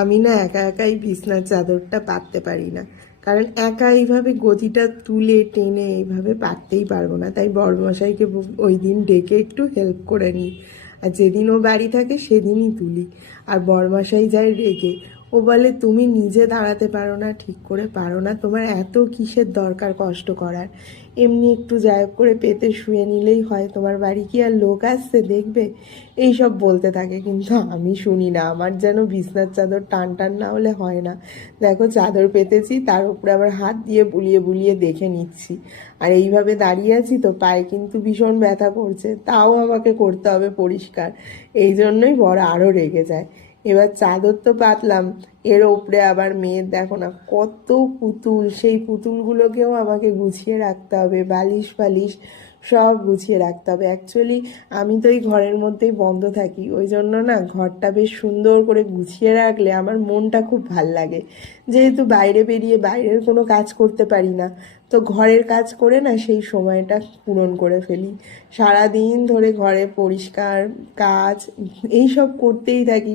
আমি না একা একাই বিছনার চাদরটা পাততে পারি না, কারণ একা এইভাবে গদিটা তুলে টেনে এইভাবে পাততেই পারবো না। তাই বড়মশাইকে ওই দিন ডেকে একটু হেল্প করে নিই, আর যেদিন ও বাড়ি থাকে সেদিনই তুলি। আর বড়মশাই যায় রেগে, ও বলে তুমি নিজে দাঁড়াতে পারো না, ঠিক করে পারো না, তোমার এত কিসের দরকার কষ্ট করার, এমনি একটু যায় করে পেতে শুয়ে নিলেই হয়, তোমার বাড়ি কি আর লোক আসছে দেখবে, এইসব বলতে থাকে। কিন্তু আমি শুনি না, আমার যেন বিছনার চাদর টান টান না হলে হয় না। দেখো চাদর পেতেছি, তার উপরে আবার হাত দিয়ে বুলিয়ে বুলিয়ে দেখে নিচ্ছি, আর এইভাবে দাঁড়িয়ে আছি তো পায়ে কিন্তু ভীষণ ব্যথা করছে, তাও আমাকে করতে হবে পরিষ্কার। এই জন্যই বড় আরও রেগে যায়। এবার চাদর তো পাতলাম, এর ওপরে আবার মেয়ের দেখো না কত পুতুল, সেই পুতুলগুলোকেও আমাকে গুছিয়ে রাখতে হবে, বালিশ ফালিশ সব গুছিয়ে রাখতে হবে। অ্যাকচুয়ালি আমি তো এই ঘরের মধ্যেই বন্ধ থাকি, ওই জন্য না ঘরটা বেশ সুন্দর করে গুছিয়ে রাখলে আমার মনটা খুব ভাল লাগে। যেহেতু বাইরে বেরিয়ে বাইরের কোনো কাজ করতে পারি না, তো ঘরের কাজ করে না সেই সময়টা পূরণ করে ফেলি। সারা দিন ধরে ঘরে পরিষ্কার কাজ এইসব করতেই থাকি।